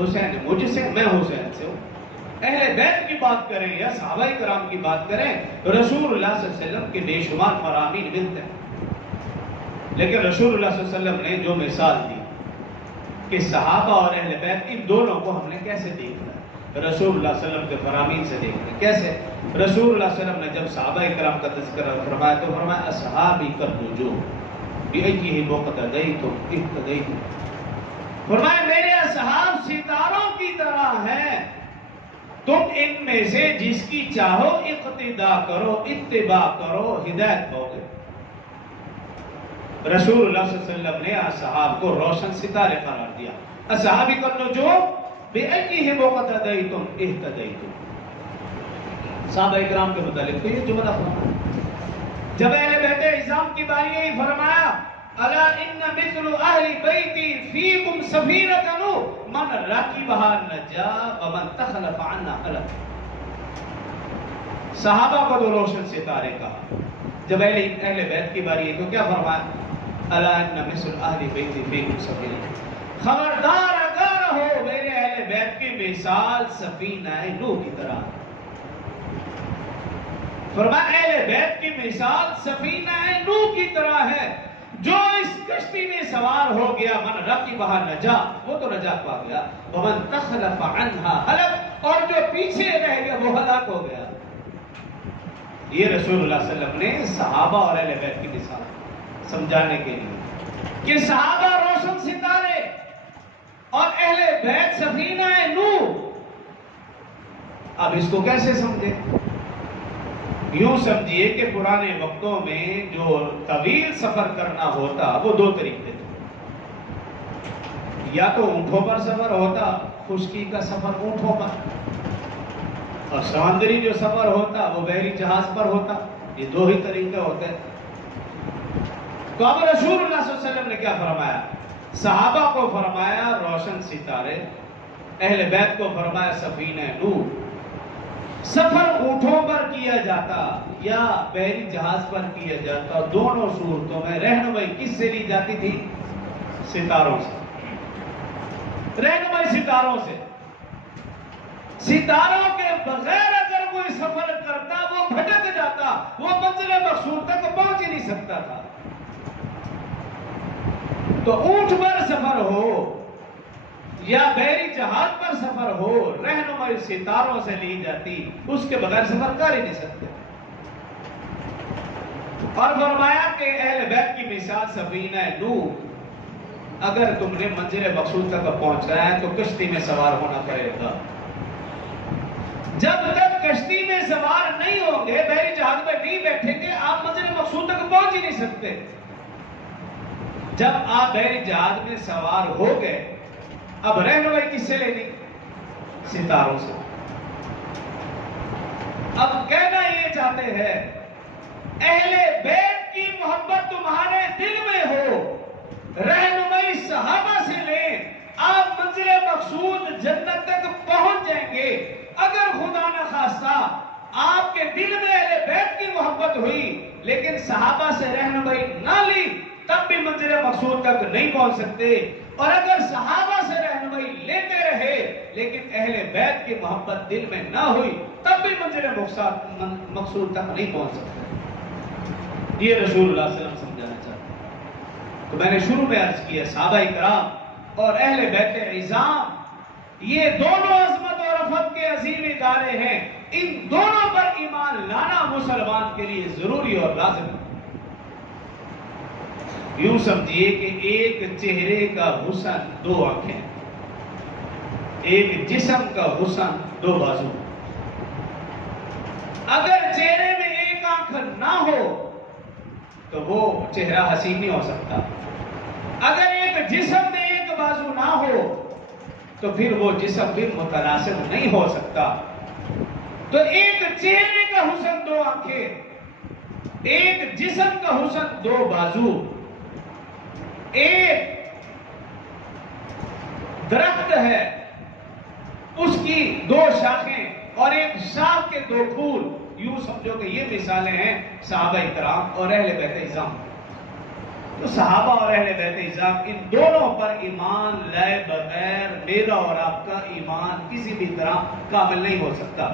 حسین مجھ سے، میں حسین سے ہوں. اہل بیت کی بات کریں یا صحابہ کرام کی بات کریں تو رسول اللہ صلی اللہ علیہ وسلم کے بے شمار فرامین ملتے ہیں. لیکن رسول اللہ صلی اللہ علیہ وسلم نے جو مثال دی کہ صحابہ اور اہل بیت ان دونوں کو ہم نے کیسے دیکھنا ہے، رسول اللہ صلی اللہ علیہ وسلم کے فرامین سے دیکھنا ہے. کیسے؟ رسول اللہ صلی اللہ علیہ وسلم نے جب صحابہ کرام کا تذکرہ فرمایا تو فرمایا اصحابی کالنجوم بأیہم اقتدیتم اہتدیتم. فرمایا میرے اصحاب ستاروں کی طرح ہیں، تم ان میں سے جس کی چاہو اقتداء کرو، اتباع کرو، ہدایت ہوگے. رسول اللہ صلی اللہ علیہ وسلم نے اصحاب کو روشن ستارے قرار دیا. اصحابی کالنجوم بأیہم اقتدیتم اہتدیتم. صحابہ اکرام کے متعلق تو یہ جملہ فرمایا. جب اہل بیت عظام کی باری آئی فرمایا الا ان مثل اہل بیتی فیکم سفینۃ من رکبها نجا ومن تخلف عنها ہلک. صحابہ کو تو روشن ستارے کہا. جب اہل بیت کی باری آئی تو کیا فرمایا الا ان مثل اہل بیتی فیکم سفینۃ. خبردار اگر ہو میرے اہل بیت کی مثال سفینہ نوح کی طرح. فرمایا اہل بیت کی مثال سفینہ نوح کی طرح ہے. جو اس کشتی میں سوار ہو گیا من رکبھا نجا، وہ تو نجات پا گیا، ومن تخلف عنہا ہلک، اور جو پیچھے رہ گیا وہ ہلاک ہو گیا. یہ رسول اللہ صلی اللہ علیہ وسلم نے صحابہ اور اہل بیت کی مثال سمجھانے کے لیے کہ صحابہ روشن ستارے اور اہل بیت سفینہ نوح. اب اس کو کیسے سمجھے؟ یوں سمجھیے کہ پرانے وقتوں میں جو طویل سفر کرنا ہوتا وہ دو طریقے تھے. یا تو اونٹوں پر سفر ہوتا، خشکی کا سفر اونٹوں پر، اور سمندری جو سفر ہوتا وہ بحری جہاز پر ہوتا. یہ دو ہی طریقے ہوتے. تو اب رسول اللہ صلی اللہ علیہ وسلم نے کیا فرمایا؟ صحابہ کو فرمایا روشن ستارے، اہل بیت کو فرمایا سفینہ نوح. سفر اونٹوں پر کیا جاتا یا بحری جہاز پر کیا جاتا، دونوں صورتوں میں رہنمائی کس سے لی جاتی تھی؟ ستاروں سے. رہنمائی ستاروں سے. ستاروں کے بغیر اگر کوئی سفر کرتا وہ بھٹک جاتا، وہ منزل مقصود تک پہنچ ہی نہیں سکتا تھا. تو اونٹ پر سفر ہو یا بحری جہاز پر سفر ہو، رہنمائی ستاروں سے لی جاتی، اس کے بغیر سفر کر ہی نہیں سکتے. اور فرمایا کہ اہل بیت کی مثال سفینہ نوح. اگر تم نے منزل مقصود تک پہنچنا ہے تو کشتی میں سوار ہونا پڑے گا. جب تک کشتی میں سوار نہیں ہوں گے، بحری جہاز میں نہیں بیٹھیں گے، آپ منزل مقصود تک پہنچ ہی نہیں سکتے. جب آپ بحری جہاز میں سوار ہو گئے، اب رہنمائی کس سے لینی؟ ستاروں سے. اب کہنا یہ چاہتے ہیں اہل بیت کی محبت تمہارے دل میں ہو، رہنمائی صحابہ سے لیں، آپ منزل مقصود جنت تک پہنچ جائیں گے. اگر خدا نخواستہ آپ کے دل میں اہل بیت کی محبت ہوئی لیکن صحابہ سے رہنمائی نہ لی، تب بھی منزل مقصود تک نہیں پہنچ سکتے. اور اگر صحابہ سے رہنمائی لیتے رہے لیکن اہل بیت کی محبت دل میں نہ ہوئی، تب بھی منزل مقصود تک نہیں پہنچ سکتے. یہ رسول اللہ صلی اللہ علیہ وسلم سمجھانا چاہتے ہیں. تو میں نے شروع میں عرض کیا صحابہ کرام اور اہل بیت عظام یہ دونوں عظمت اور رفعت کے عظیم ادارے ہیں. ان دونوں پر ایمان لانا مسلمان کے لیے ضروری اور لازم ہے. یوں سمجھیے کہ ایک چہرے کا حسن دو آنکھیں، ایک جسم کا حسن دو بازو. اگر چہرے میں ایک آنکھ نہ ہو تو وہ چہرہ حسین نہیں ہو سکتا. اگر ایک جسم میں ایک بازو نہ ہو تو پھر وہ جسم بھی متناسب نہیں ہو سکتا. تو ایک چہرے کا حسن دو آنکھیں، ایک جسم کا حسن دو بازو. ایک درخت ہے، اس کی دو شاخیں اور ایک شاخ کے دو پھول. یوں سمجھو کہ یہ مثالیں ہیں صحابہ کرام اور اہل بیت عظام. تو صحابہ اور اہل بیت اعظام ان دونوں پر ایمان لائے بغیر میرا اور آپ کا ایمان کسی بھی طرح کامل نہیں ہو سکتا.